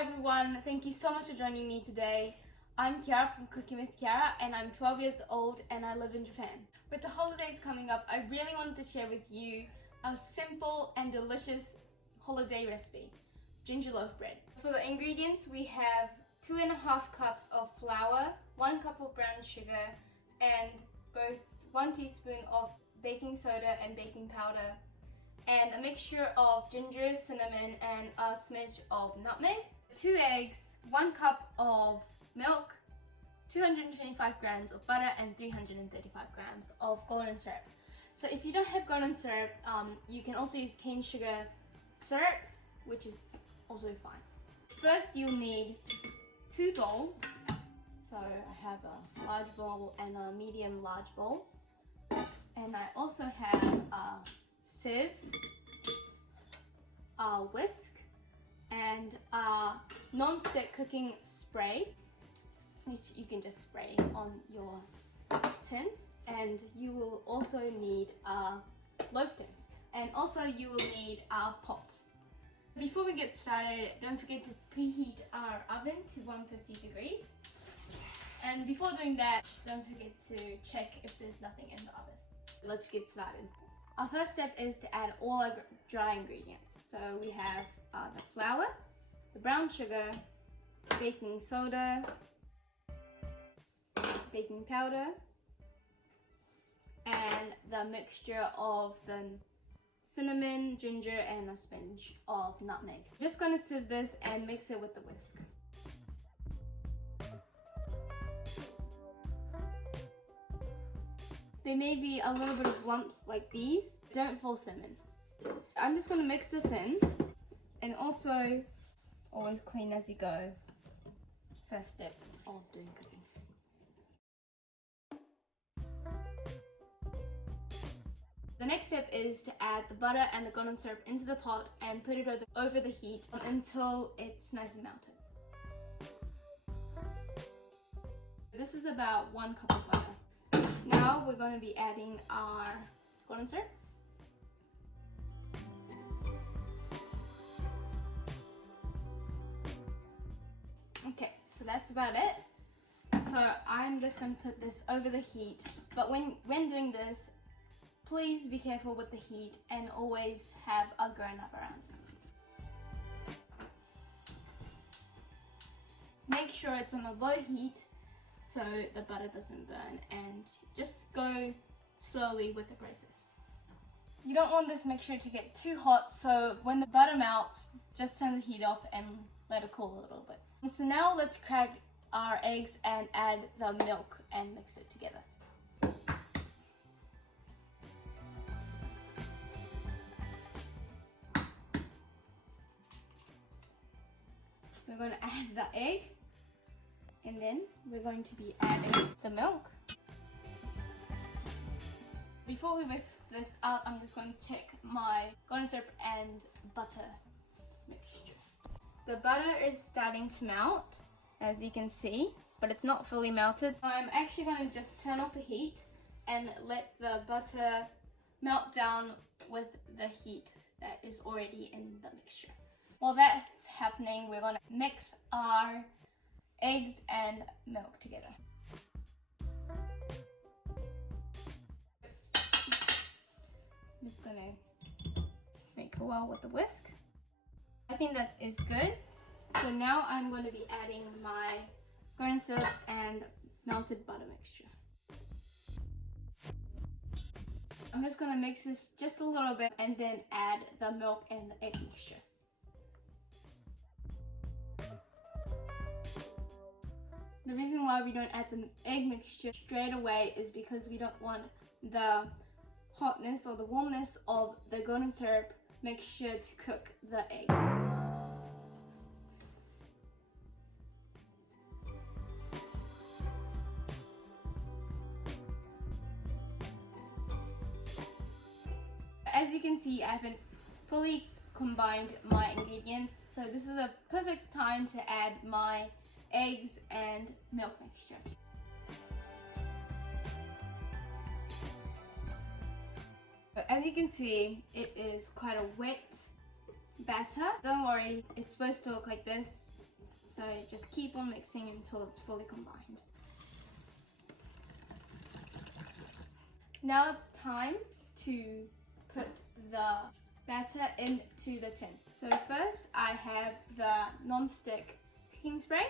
Hi everyone, thank you so much for joining me today. I'm Kiara from Cooking with Kiara and I'm 12 years old and I live in Japan. With the holidays coming up, I really wanted to share with you a simple and delicious holiday recipe, ginger loaf bread. For the ingredients, we have 2.5 cups of flour, 1 cup of brown sugar, and both 1 teaspoon of baking soda and baking powder, and a mixture of ginger, cinnamon, and a smidge of nutmeg, 2 eggs, 1 cup of milk, 225 grams of butter, and 335 grams of golden syrup. So if you don't have golden syrup, you can also use cane sugar syrup, which is also fine. First, you'll need 2 bowls. So I have a large bowl and a medium large bowl. And I also have a sieve, a whisk, and a non-stick cooking spray, which you can just spray on your tin. And you will also need a loaf tin. And also you will need a pot. Before we get started, don't forget to preheat our oven to 150 degrees. And before doing that, don't forget to check if there's nothing in the oven. Let's get started. Our first step is to add all our dry ingredients. So we have the flour, the brown sugar, baking soda, baking powder, and the mixture of the cinnamon, ginger, and a smidge of nutmeg. Just going to sieve this and mix it with the whisk. There may be a little bit of lumps like these. Don't force them in. I'm just going to mix this in, and also always clean as you go. First step of doing cooking. The next step is to add the butter and the golden syrup into the pot and put it over the heat until it's nice and melted. This is about 1 cup of butter. Now we're going to be adding our golden syrup. Okay, so that's about it. So I'm just going to put this over the heat, but when doing this, please be careful with the heat and always have a grown-up around. Make sure it's on a low heat so the butter doesn't burn, and just go slowly with the process. You don't want this mixture to get too hot, so when the butter melts, just turn the heat off and let it cool a little bit. So now let's crack our eggs and add the milk and mix it together. We're going to add the egg, and then we're going to be adding the milk. Before we whisk this up, I'm just going to check my golden syrup and butter mixture. The butter is starting to melt, as you can see, but it's not fully melted. So I'm actually going to just turn off the heat and let the butter melt down with the heat that is already in the mixture. While that's happening, we're going to mix our eggs and milk together. I'm just going to make a well with the whisk. I think that is good. So now I'm going to be adding my golden syrup and melted butter mixture. I'm just going to mix this just a little bit and then add the milk and the egg mixture. The reason why we don't add the egg mixture straight away is because we don't want the hotness or the warmness of the golden syrup mixture to cook the eggs. As you can see, I haven't fully combined my ingredients, so this is a perfect time to add my eggs and milk mixture. But as you can see, it is quite a wet batter. Don't worry, it's supposed to look like this. So just keep on mixing until it's fully combined. Now it's time to put the batter into the tin. So first I have the non-stick cooking spray.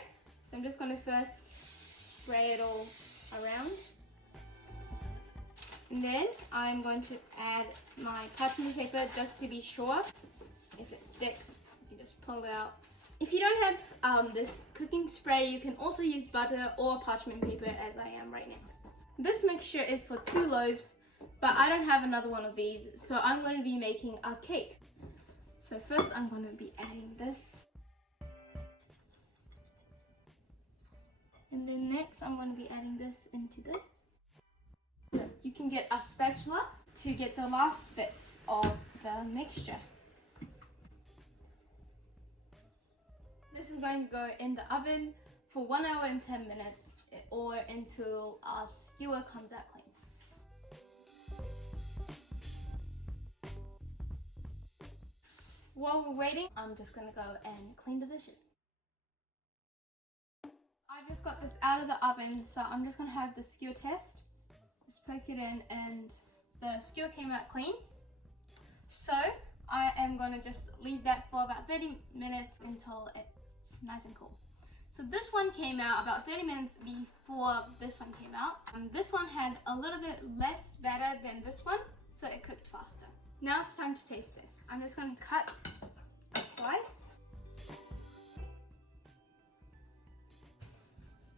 So I'm just going to first spray it all around. And then I'm going to add my parchment paper just to be sure. If it sticks, you just pull it out. If you don't have this cooking spray, you can also use butter or parchment paper as I am right now. This mixture is for 2 loaves, but I don't have another one of these, so I'm going to be making a cake. So first I'm going to be adding this. And then next I'm going to be adding this into this. You can get a spatula to get the last bits of the mixture. This is going to go in the oven for 1 hour and 10 minutes or until our skewer comes out clean. While we're waiting, I'm just going to go and clean the dishes. I just got this out of the oven, so I'm just going to have the skewer test. Just poke it in and the skewer came out clean. So I am going to just leave that for about 30 minutes until it's nice and cool. So this one came out about 30 minutes before this one came out. This one had a little bit less batter than this one, so it cooked faster. Now it's time to taste this. I'm just going to cut a slice.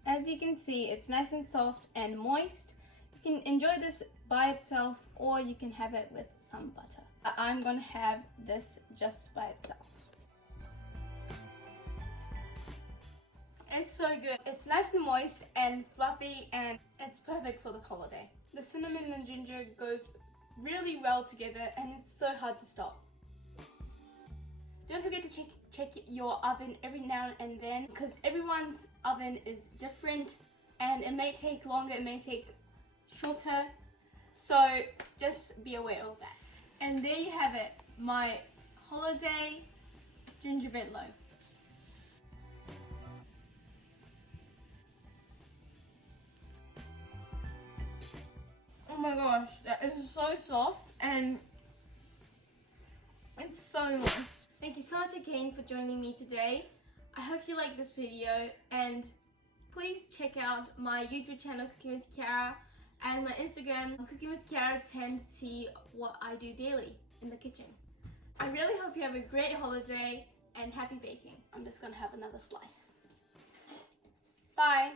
As you can see, it's nice and soft and moist. You can enjoy this by itself or you can have it with some butter. I'm going to have this just by itself. It's so good. It's nice and moist and fluffy and it's perfect for the holiday. The cinnamon and ginger goes really well together and it's so hard to stop. Don't forget to check your oven every now and then because everyone's oven is different and it may take longer, it may take shorter. So just be aware of that. And there you have it, my holiday gingerbread loaf. Oh my gosh, that is so soft and it's so moist. Thank you so much again for joining me today. I hope you liked this video and please check out my YouTube channel Cooking with Kiara and my Instagram Cooking with Kiara 10 to see what I do daily in the kitchen. I really hope you have a great holiday and happy baking. I'm just gonna have another slice. Bye!